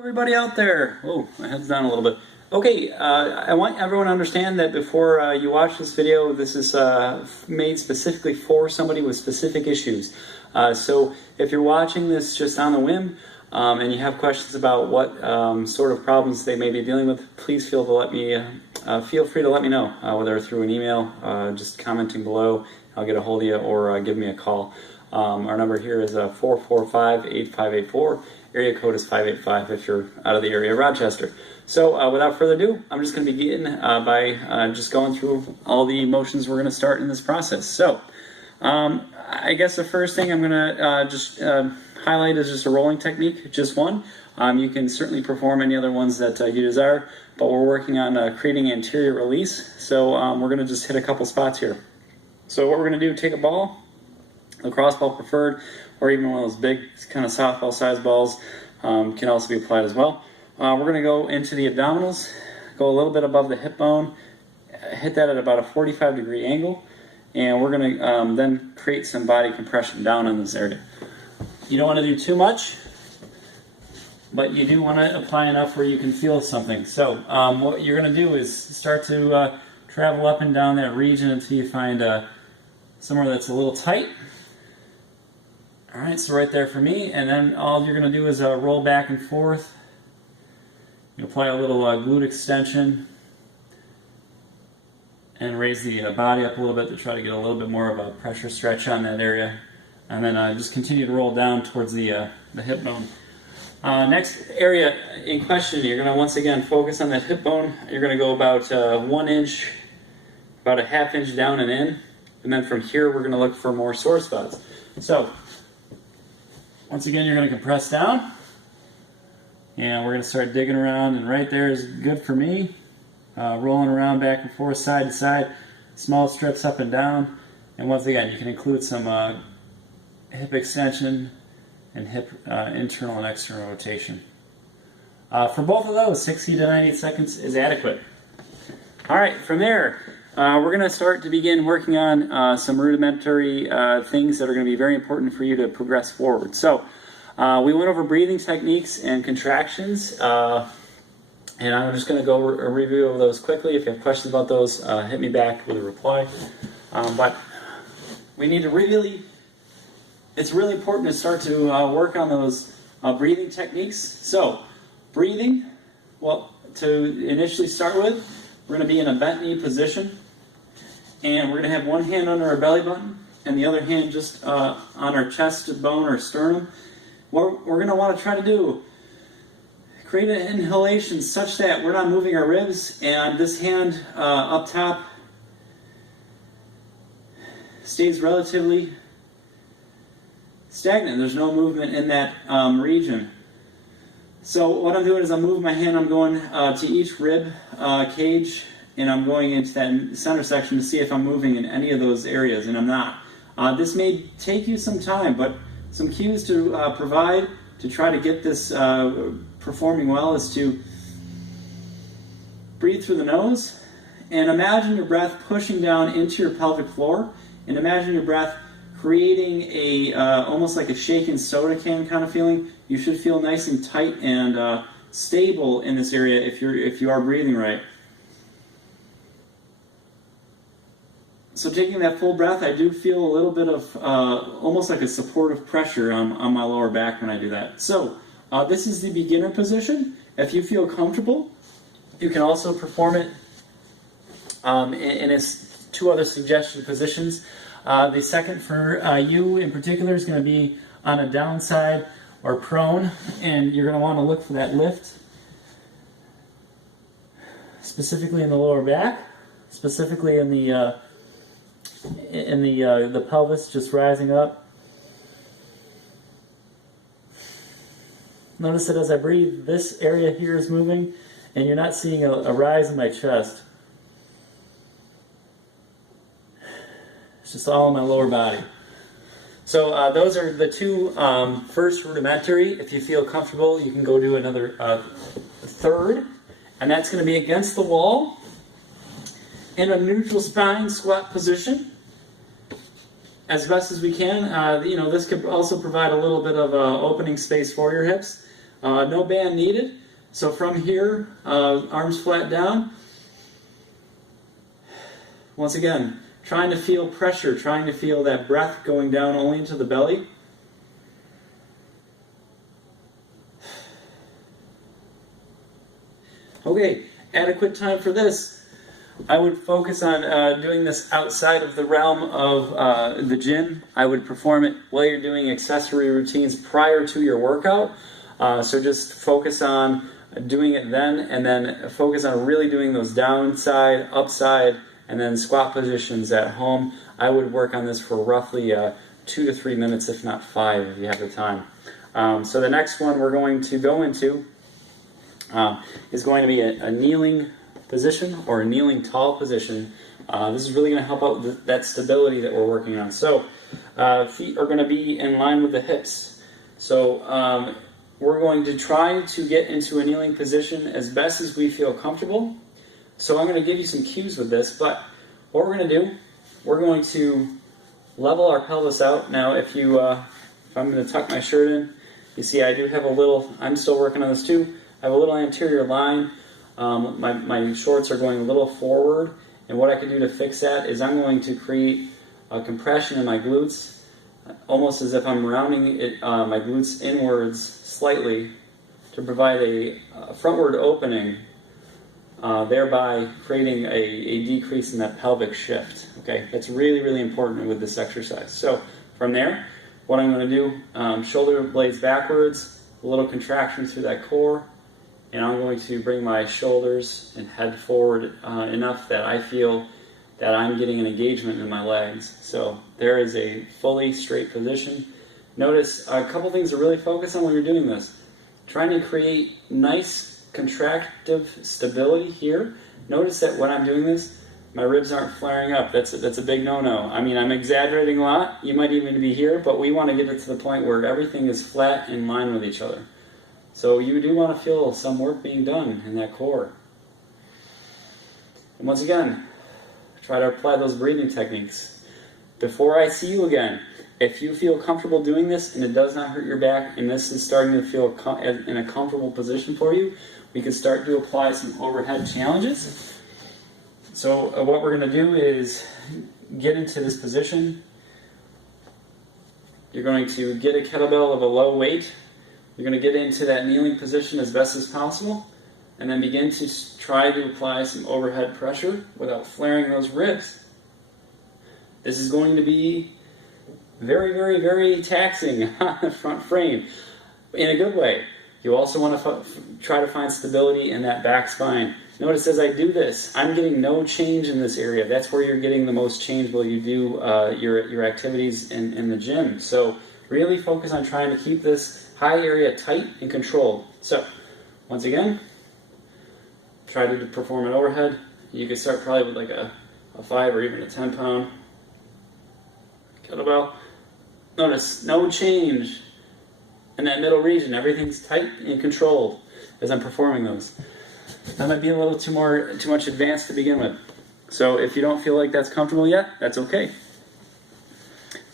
Everybody out there. Oh, my head's down a little bit. Okay, I want everyone to understand that before you watch this video, this is made specifically for somebody with specific issues. So if you're watching this just on a whim and you have questions about what sort of problems they may be dealing with, please feel free to let me know, whether through an email, just commenting below. I'll get a hold of you, or give me a call. Our number here is 445-8584. Area code is 585 if you're out of the area of Rochester. So without further ado, I'm just going to begin by just going through all the motions we're going to start in this process. So I guess the first thing I'm going to just highlight is just a rolling technique, just one. You can certainly perform any other ones that you desire, but we're working on creating anterior release. So we're going to just hit a couple spots here. So what we're going to do, take a ball, a cross ball preferred, or even one of those big kind of softball sized balls can also be applied as well. We're going to go into the abdominals, go a little bit above the hip bone, hit that at about a 45-degree angle, and we're going to then create some body compression down in this area. You don't want to do too much, but you do want to apply enough where you can feel something. So what you're going to do is start to travel up and down that region until you find somewhere that's a little tight. All right, so right there for me, and then all you're going to do is roll back and forth. You apply a little glute extension and raise the body up a little bit to try to get a little bit more of a pressure stretch on that area, and then just continue to roll down towards the hip bone. Next area in question, you're going to once again focus on that hip bone. You're going to go about 1 inch, about a ½ inch down and in, and then from here we're going to look for more sore spots. So once again, you're going to compress down, and we're going to start digging around, and right there is good for me. Rolling around back and forth, side to side, small strips up and down, and once again, you can include some hip extension and hip internal and external rotation. For both of those, 60 to 90 seconds is adequate. All right, from there, we're going to start to begin working on some rudimentary things that are going to be very important for you to progress forward. So we went over breathing techniques and contractions, and I'm just going to go review those quickly. If you have questions about those, hit me back with a reply. But we need to it's really important to start to work on those breathing techniques. So breathing, well, to initially start with, we're going to be in a bent knee position, and we're going to have one hand under our belly button and the other hand just on our chest bone or sternum. What we're going to want to try to do, create an inhalation such that we're not moving our ribs, and this hand up top stays relatively stagnant. There's no movement in that region. So what I'm doing is I'm moving my hand, I'm going to each rib cage, and I'm going into that center section to see if I'm moving in any of those areas, and I'm not. This may take you some time, but some cues to provide to try to get this performing well is to breathe through the nose, and imagine your breath pushing down into your pelvic floor, and imagine your breath creating a almost like a shaken soda can kind of feeling. You should feel nice and tight and stable in this area if you are breathing right. So taking that full breath, I do feel a little bit of almost like a supportive pressure on my lower back when I do that. So this is the beginner position. If you feel comfortable, you can also perform it in its 2 other suggested positions. The second for you in particular is going to be on a downside or prone, and you're going to want to look for that lift, specifically in the lower back, specifically in the pelvis, just rising up. Notice that as I breathe, this area here is moving, and you're not seeing a rise in my chest. It's just all in my lower body. So those are the 2 first rudimentary. If you feel comfortable, you can go do another third, and that's going to be against the wall in a neutral spine squat position as best as we can. This could also provide a little bit of opening space for your hips. No band needed. So from here, arms flat down. Once again, trying to feel pressure, trying to feel that breath going down only into the belly. Okay, adequate time for this. I would focus on doing this outside of the realm of the gym. I would perform it while you're doing accessory routines prior to your workout. So just focus on doing it then, and then focus on really doing those downside, upside, and then squat positions at home. I would work on this for roughly 2 to 3 minutes, if not 5, if you have the time. So the next one we're going to go into is going to be a kneeling position, or a kneeling tall position. This is really going to help out with that stability that we're working on. So feet are going to be in line with the hips. So we're going to try to get into a kneeling position as best as we feel comfortable. So I'm going to give you some cues with this, but what we're going to do, we're going to level our pelvis out. Now if I'm going to tuck my shirt in, you see I do have a little, I'm still working on this too, I have a little anterior line. My shorts are going a little forward, and what I can do to fix that is I'm going to create a compression in my glutes, almost as if I'm rounding my glutes inwards slightly to provide a frontward opening, thereby creating a decrease in that pelvic shift. Okay, that's really, really important with this exercise. So from there, what I'm going to do, shoulder blades backwards, a little contraction through that core, and I'm going to bring my shoulders and head forward enough that I feel that I'm getting an engagement in my legs. So there is a fully straight position. Notice a couple things to really focus on when you're doing this. Trying to create nice contractive stability here. Notice that when I'm doing this, my ribs aren't flaring up. That's a big no-no. I mean, I'm exaggerating a lot. You might even be here, but we want to get it to the point where everything is flat in line with each other. So you do want to feel some work being done in that core. And once again, try to apply those breathing techniques. Before I see you again, if you feel comfortable doing this and it does not hurt your back and this is starting to feel in a comfortable position for you, we can start to apply some overhead challenges. So what we're going to do is get into this position. You're going to get a kettlebell of a low weight. You're going to get into that kneeling position as best as possible, and then begin to try to apply some overhead pressure without flaring those ribs. This is going to be very, very, very taxing on the front frame in a good way. You also want to try to find stability in that back spine. Notice as I do this, I'm getting no change in this area. That's where you're getting the most change while you do your activities in the gym. So really focus on trying to keep this high area tight and controlled. So once again, try to perform an overhead. You can start probably with like a 5 or even a 10 pound kettlebell. Notice no change in that middle region. Everything's tight and controlled as I'm performing those. That might be a little too much advanced to begin with. So if you don't feel like that's comfortable yet, that's okay.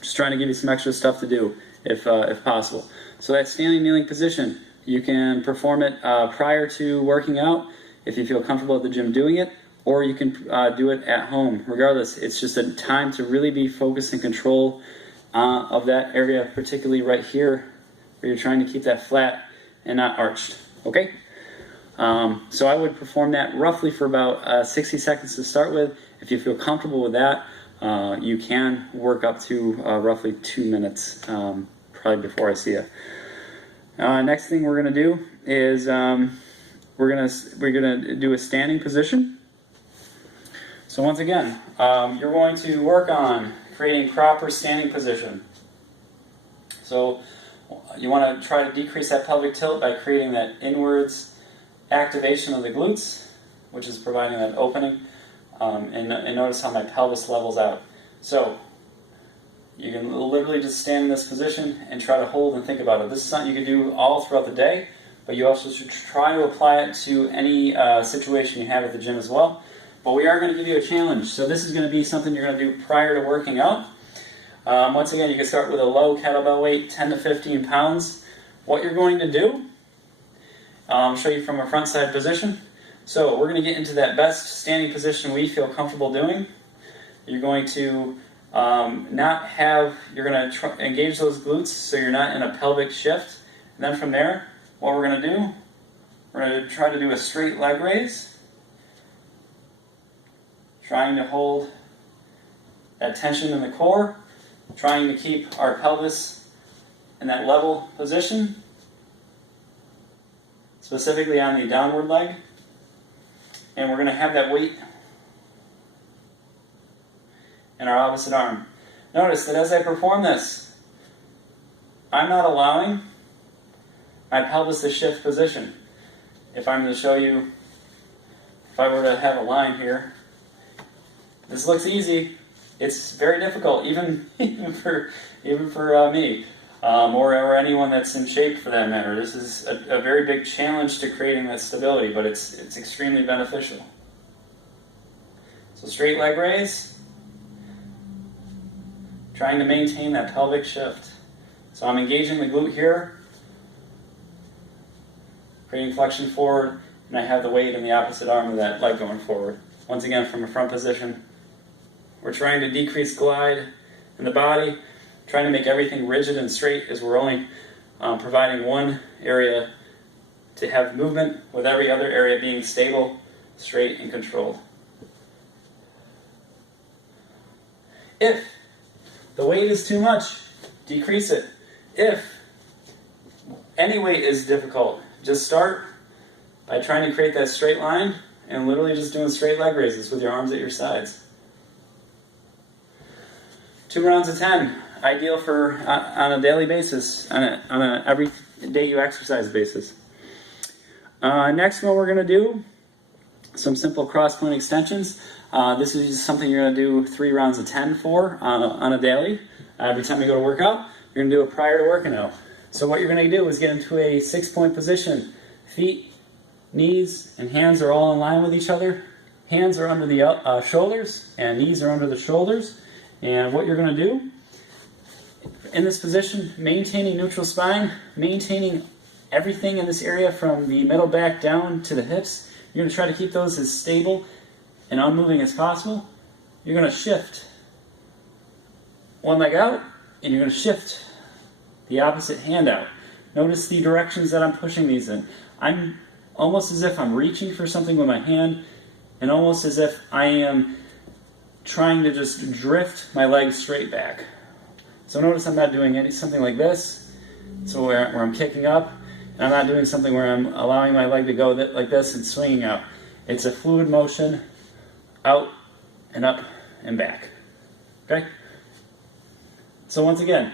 Just trying to give you some extra stuff to do if possible. So that standing kneeling position, you can perform it prior to working out if you feel comfortable at the gym doing it, or you can do it at home. Regardless, it's just a time to really be focused and control of that area, particularly right here, where you're trying to keep that flat and not arched. Okay? So I would perform that roughly for about 60 seconds to start with. If you feel comfortable with that, you can work up to roughly 2 minutes, probably before I see you. Next thing we're going to do is we're gonna do a standing position. So once again, you're going to work on creating proper standing position. So you want to try to decrease that pelvic tilt by creating that inwards activation of the glutes, which is providing that opening. And notice how my pelvis levels out. So you can literally just stand in this position and try to hold and think about it. This is something you can do all throughout the day, but you also should try to apply it to any situation you have at the gym as well. But we are going to give you a challenge. So this is going to be something you're going to do prior to working out. Once again, you can start with a low kettlebell weight, 10 to 15 pounds. What you're going to do I'll show you from a front side position. So we're going to get into that best standing position we feel comfortable doing. You're going to you're going to engage those glutes so you're not in a pelvic shift. And then from there, what we're going to do, we're going to try to do a straight leg raise, trying to hold that tension in the core, trying to keep our pelvis in that level position, specifically on the downward leg. And we're going to have that weight in our opposite arm. Notice that as I perform this, I'm not allowing my pelvis to shift position. If I'm going to show you, if I were to have a line here, this looks easy. It's very difficult, even for me, or anyone that's in shape for that matter. This is a very big challenge to creating that stability, but it's extremely beneficial. So straight leg raise, trying to maintain that pelvic shift. So I'm engaging the glute here, creating flexion forward, and I have the weight in the opposite arm of that leg going forward. Once again, from a front position, we're trying to decrease glide in the body, trying to make everything rigid and straight, as we're only providing one area to have movement, with every other area being stable, straight, and controlled. If the weight is too much, decrease it. If any weight is difficult, just start by trying to create that straight line and literally just doing straight leg raises with your arms at your sides. 2 rounds of 10, ideal for on a daily basis, on a every day you exercise basis. Next, what we're going to do, some simple cross-plane extensions. This is something you're going to do 3 rounds of 10 for on a daily. Every time you go to work out, you're going to do it prior to working out. So what you're going to do is get into a 6-point position. Feet, knees, and hands are all in line with each other. Hands are under the shoulders, and knees are under the shoulders. And what you're going to do in this position, maintaining neutral spine, maintaining everything in this area from the middle back down to the hips. You're going to try to keep those as stable and unmoving as possible. You're going to shift one leg out, and you're going to shift the opposite hand out. Notice the directions that I'm pushing these in. I'm almost as if I'm reaching for something with my hand, and almost as if I am trying to just drift my legs straight back. So notice I'm not doing something like this, so where I'm kicking up, and I'm not doing something where I'm allowing my leg to go like this and swinging out. It's a fluid motion, out and up and back. Okay? So once again,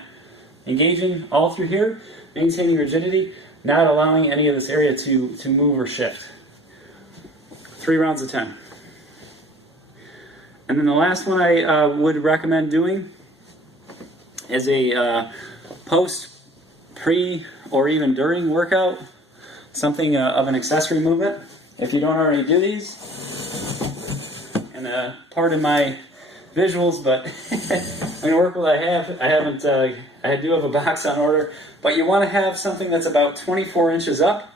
engaging all through here, maintaining rigidity, not allowing any of this area to move or shift. 3 rounds of 10. And then the last one I would recommend doing is a post, pre, or even during workout, something of an accessory movement. If you don't already do these, and pardon my visuals, but I mean, work what I haven't, I do have a box on order, but you want to have something that's about 24 inches up.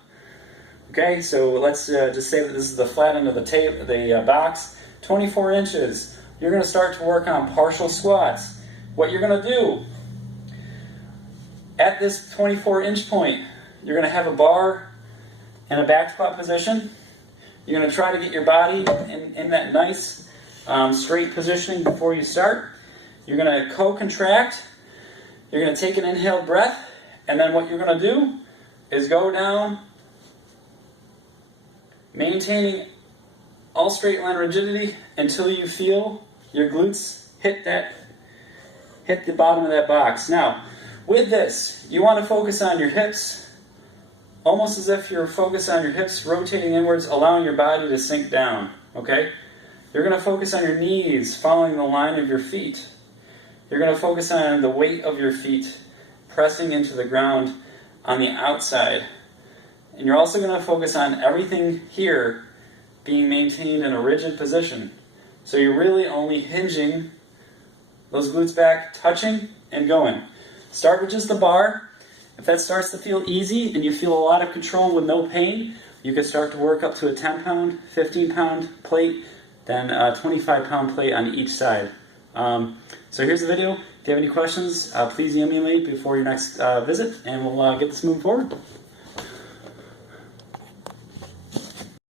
Okay, so let's just say that this is the flat end of the box. 24 inches. You're going to start to work on partial squats. What you're going to do, at this 24-inch point, you're going to have a bar and a back squat position. You're going to try to get your body in that nice straight positioning before you start. You're going to co-contract. You're going to take an inhaled breath, and then what you're going to do is go down, maintaining all straight line rigidity until you feel your glutes hit the bottom of that box. Now, with this, you want to focus on your hips, almost as if you're focused on your hips, rotating inwards, allowing your body to sink down, okay? You're going to focus on your knees, following the line of your feet. You're going to focus on the weight of your feet, pressing into the ground on the outside. And you're also going to focus on everything here being maintained in a rigid position. So you're really only hinging those glutes back, touching and going. Start with just the bar, If that starts to feel easy and you feel a lot of control with no pain, you can start to work up to a 10-pound, 15-pound plate, then a 25-pound plate on each side. So here's the video. If you have any questions, please email me before your next visit, and we'll get this moving forward.